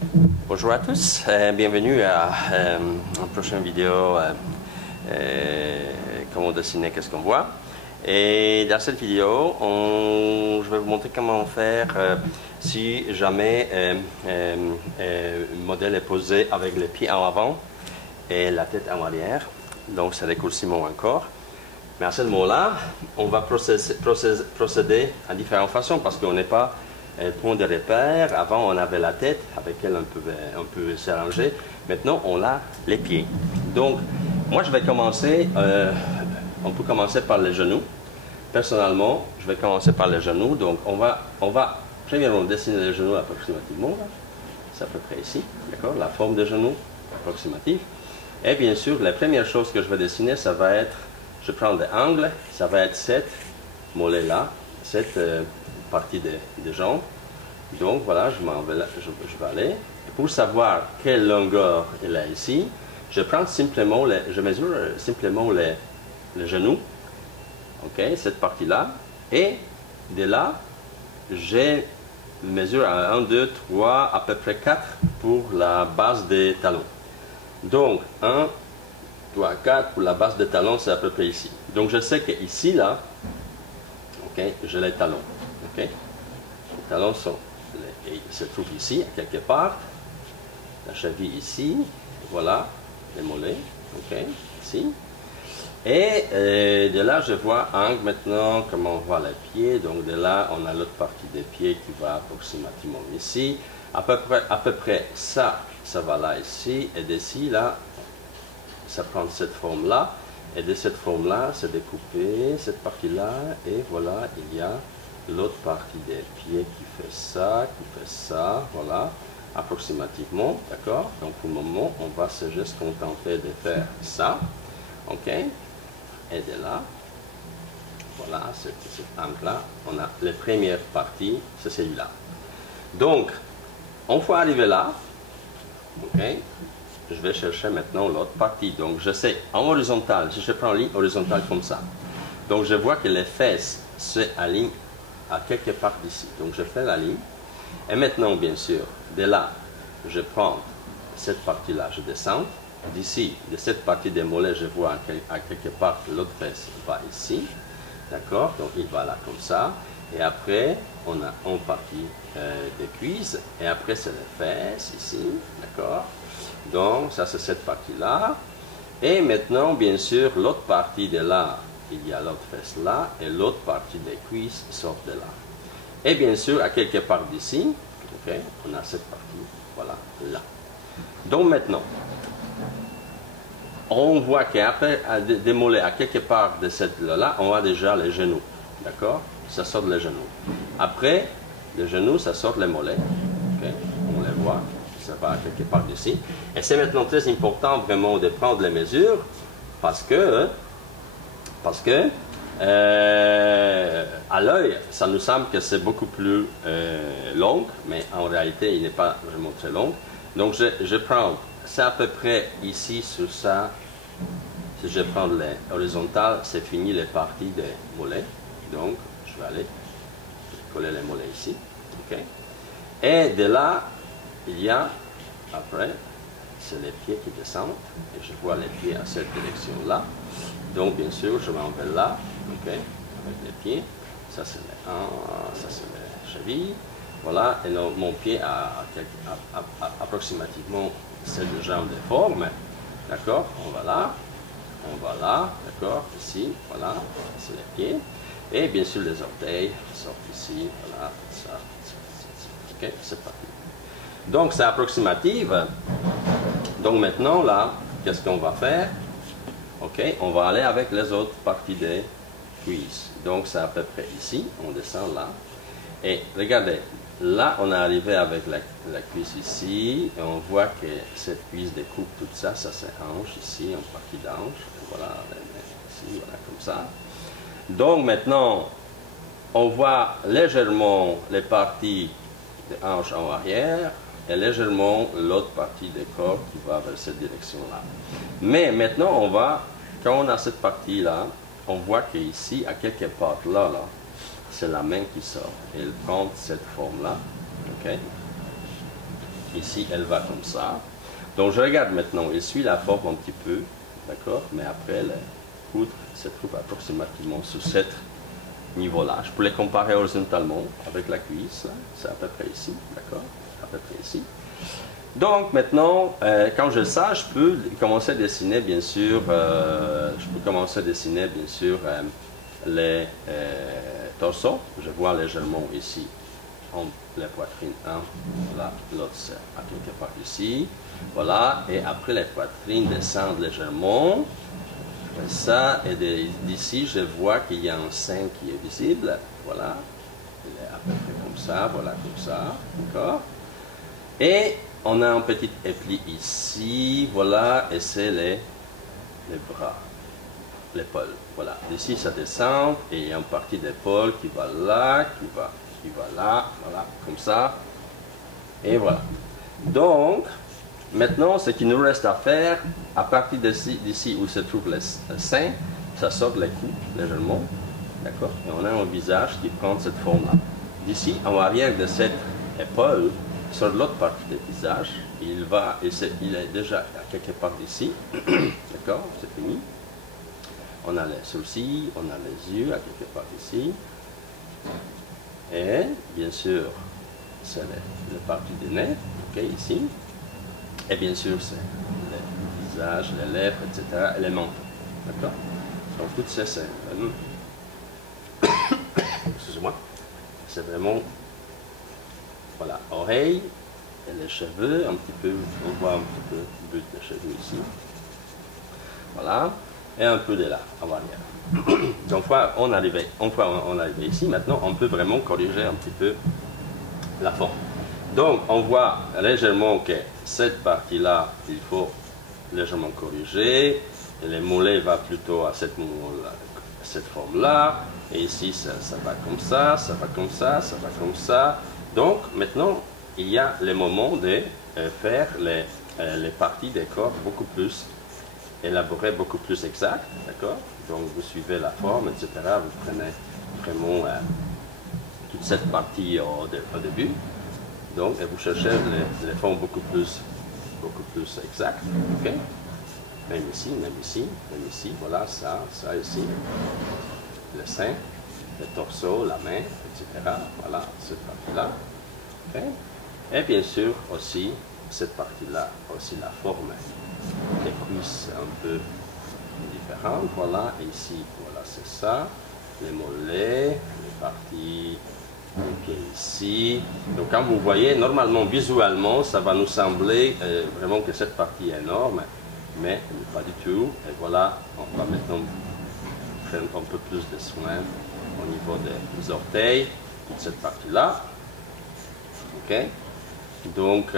Bonjour à tous, bienvenue à une prochaine vidéo comment dessiner, qu'est-ce qu'on voit. Et dans cette vidéo, je vais vous montrer comment faire si jamais le modèle est posé avec les pieds en avant et la tête en arrière. Donc ça raccourcit mon corps. Mais à ce moment-là, on va procéder à différentes façons parce qu'on n'est pas point de repère. Avant, on avait la tête avec laquelle on peut s'arranger. Maintenant, on a les pieds. Donc, moi, je vais commencer, on peut commencer par les genoux. Personnellement, je vais commencer par les genoux. Donc, on va premièrement dessiner les genoux approximativement. C'est à peu près ici, d'accord? La forme des genoux approximative. Et bien sûr, la première chose que je vais dessiner, ça va être, je prends des angles, ça va être cette mollet-là, cette partie des jambes. Donc voilà, je vais aller. Et pour savoir quelle longueur il a ici, je prends simplement, je mesure simplement les genoux, ok, cette partie-là, et de là, je mesure à 1, 2, 3, à peu près 4 pour la base des talons. Donc 1, 3, 4 pour la base des talons, c'est à peu près ici. Donc je sais que ici, là, ok, j'ai les talons. Ok, les talons se trouvent ici, quelque part. La cheville ici, voilà, les mollets, ok, ici. Et de là, je vois angle maintenant, comment on voit les pieds. Donc de là, on a l'autre partie des pieds qui va approximativement ici. À peu près ça va là, ici. Et d'ici, là, ça prend cette forme-là. Et de cette forme-là, c'est découpé cette partie-là. Et voilà, il y a l'autre partie des pieds qui fait ça, voilà, approximativement, d'accord? Donc pour le moment, on va se juste contenter de faire ça, ok? Et de là, voilà, cet angle-là, on a les premières parties, c'est celui-là. Donc, on va arriver là, ok? Je vais chercher maintenant l'autre partie. Donc je sais, en horizontal, si je prends une ligne horizontale comme ça, donc je vois que les fesses s'alignent à quelque part d'ici. Donc je fais la ligne. Et maintenant, bien sûr, de là, je prends cette partie-là, je descends. D'ici, de cette partie des mollets, je vois à quelque part l'autre fesse va ici. D'accord? Donc il va là comme ça. Et après, on a une partie des cuisses. Et après, c'est les fesses ici. D'accord? Donc ça, c'est cette partie-là. Et maintenant, bien sûr, l'autre partie de là, il y a l'autre fesse là, et l'autre partie des cuisses sort de là. Et bien sûr, à quelque part d'ici, ok, on a cette partie, voilà, là. Donc maintenant, on voit qu'après des mollets à quelque part de cette là, on a déjà les genoux, d'accord? Ça sort les genoux. Après, les genoux, ça sort les mollets, ok, on les voit. Ça va quelque part d'ici. Et c'est maintenant très important vraiment de prendre les mesures parce que à l'œil, ça nous semble que c'est beaucoup plus long, mais en réalité, il n'est pas vraiment très long. Donc, je prends ça à peu près ici sur ça. Si je prends les horizontales, c'est fini les parties des mollets. Donc, je vais aller coller les mollets ici. Okay. Et de là, il y a, après, c'est les pieds qui descendent, et je vois les pieds à cette direction-là. Donc, bien sûr, je m'en vais là, ok, avec les pieds. Ça, c'est les chevilles. Voilà, et mon pied a approximativement cette jambe de forme. D'accord, on va là, d'accord, ici, voilà, c'est les pieds. Et bien sûr, les orteils sortent ici, voilà, ça, ok, c'est parti. Donc, c'est approximatif. Donc, maintenant, là, qu'est-ce qu'on va faire? Ok, on va aller avec les autres parties des cuisses. Donc, c'est à peu près ici. On descend là. Et regardez, là, on est arrivé avec la cuisse ici. Et on voit que cette cuisse découpe tout ça. Ça, c'est hanche ici, une partie d'hanche. Voilà, ici, voilà, comme ça. Donc, maintenant, on voit légèrement les parties des hanches en arrière. Et légèrement l'autre partie du corps qui va vers cette direction-là. Mais maintenant, quand on a cette partie-là, on voit qu'ici, à quelque part là, c'est la main qui sort. Et elle prend cette forme-là. Okay? ici elle va comme ça. Donc je regarde maintenant, il suit la forme un petit peu, d'accord, mais après la poutre se trouve approximativement sur ce niveau-là. Je peux les comparer horizontalement avec la cuisse, c'est à peu près ici, d'accord, à peu près ici. Donc maintenant, quand j'ai ça, je peux commencer à dessiner bien sûr, les torsos. Je vois légèrement ici entre la poitrine, un, voilà, l'autre c'est à quelque part ici, voilà, et après la poitrine descend légèrement, et ça, et d'ici je vois qu'il y a un sein qui est visible, voilà, il est à peu près comme ça, voilà, comme ça, d'accord, et on a un petit épli ici, voilà, et c'est les bras, l'épaule, voilà, d'ici ça descend, et il y a une partie d'épaule qui va là, qui va là, voilà, comme ça, et voilà. Donc, maintenant, ce qu'il nous reste à faire, à partir d'ici où se trouve le sein, ça sort les coups, légèrement, d'accord, et on a un visage qui prend cette forme-là. D'ici, en arrière de cette épaule, sur l'autre partie du visage, il est déjà quelque part ici, d'accord, c'est fini. On a les sourcils, on a les yeux à quelque part ici. Et bien sûr, c'est la partie des nez, ok, ici. Et bien sûr, c'est le visage, les lèvres, etc. et les menton. D'accord? Donc, tout ça, c'est vraiment. Excusez-moi. C'est vraiment. Voilà, oreilles et les cheveux, un petit peu. On voit un petit peu le but des cheveux ici. Voilà. Et un peu de là, en arrière. Donc, une fois on arrive ici, maintenant, on peut vraiment corriger un petit peu la forme. Donc, on voit légèrement que cette partie-là, il faut légèrement corriger. Et les mollets vont plutôt à cette forme-là. Et ici, ça va comme ça, ça va comme ça, ça va comme ça. Donc, maintenant, il y a le moment de faire les parties des corps beaucoup plus élaborées, beaucoup plus exactes, d'accord? Donc, vous suivez la forme, etc. Vous prenez vraiment toute cette partie au début. Donc, et vous cherchez les formes beaucoup plus exactes, ok? Même ici, voilà, ça ici, le sein, le torso, la main, etc. Voilà, cette partie-là, ok? Et bien sûr, aussi, cette partie-là, aussi la forme des cuisses un peu différente, voilà, et ici, voilà, c'est ça, les mollets, les parties des pieds ici. Donc, quand vous voyez, normalement, visuellement, ça va nous sembler vraiment que cette partie est énorme, mais pas du tout. Et voilà, on va maintenant prendre un peu plus de soin au niveau des orteils, toute cette partie-là. Ok? Donc,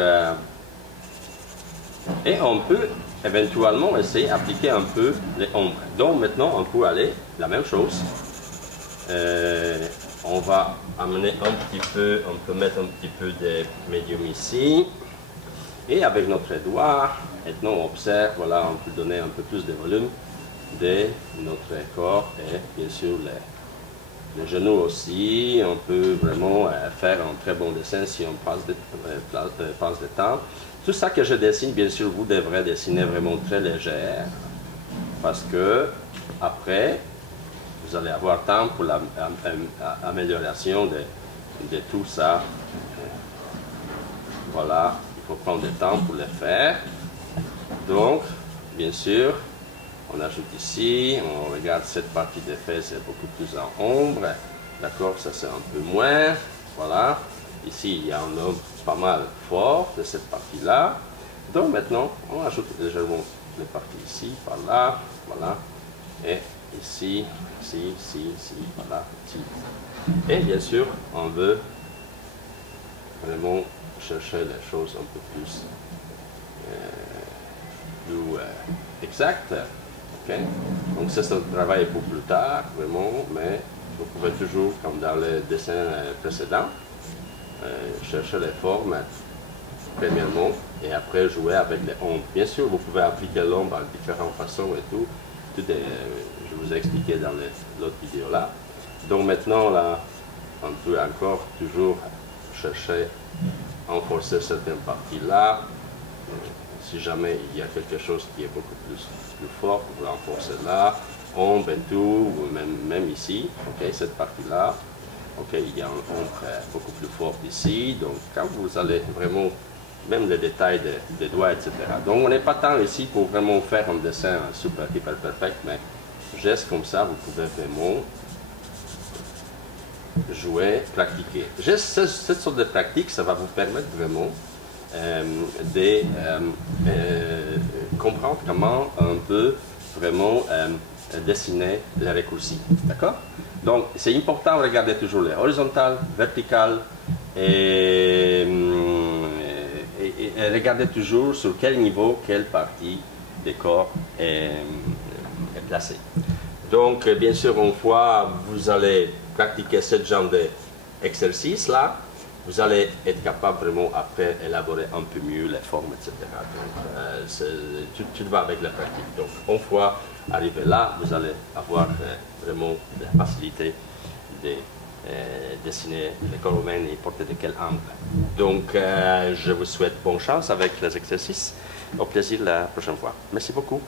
et on peut éventuellement essayer d'appliquer un peu les ombres. Donc maintenant, on peut aller la même chose. On va amener un petit peu, on peut mettre un petit peu de médium ici. Et avec notre doigt, maintenant on observe, voilà, on peut donner un peu plus de volume de notre corps et bien sûr les genoux aussi. On peut vraiment faire un très bon dessin si on passe de temps. Tout ça que je dessine, bien sûr, vous devrez dessiner vraiment très légère parce que après, vous allez avoir temps pour l'amélioration de tout ça. Voilà, il faut prendre du temps pour le faire. Donc, bien sûr, on ajoute ici, on regarde cette partie des fesses, c'est beaucoup plus en ombre. D'accord, ça c'est un peu moins. Voilà. Ici, il y a un ombre pas mal fort de cette partie-là. Donc maintenant, on ajoute légèrement les parties ici, par là, voilà. Et ici, voilà, ici. Et bien sûr, on veut vraiment chercher les choses un peu plus exactes. Okay? Donc ça, c'est un travail pour plus tard, vraiment, mais vous pouvez toujours, comme dans le dessin précédent, chercher les formes premièrement et après jouer avec les ombres. Bien sûr, vous pouvez appliquer l'ombre à différentes façons et tout. Je vous ai expliqué dans l'autre vidéo là. Donc maintenant, là, on peut encore toujours chercher renforcer certaines parties là. Si jamais il y a quelque chose qui est beaucoup plus fort, vous renforcez là, ombre et tout, ou même ici, ok, cette partie-là. Ok, il y a un ombre beaucoup plus fort ici, donc quand vous allez vraiment, même les détails des doigts, etc. Donc on n'est pas tant ici pour vraiment faire un dessin super hyper perfect, mais geste comme ça, vous pouvez vraiment jouer, pratiquer. Juste cette sorte de pratique, ça va vous permettre vraiment de comprendre comment on peut vraiment dessiner les raccourcis. D'accord? Donc, c'est important de regarder toujours les horizontales, verticales et regarder toujours sur quel niveau, quelle partie du corps est placée. Donc, bien sûr, une fois vous allez pratiquer ce genre d'exercice là, vous allez être capable vraiment après élaborer un peu mieux les formes, etc. Donc, tout va avec la pratique. Donc, une fois arrivé là, vous allez avoir vraiment la facilité de dessiner les corps humains et porter de quel angle. Donc, je vous souhaite bonne chance avec les exercices. Au plaisir la prochaine fois. Merci beaucoup.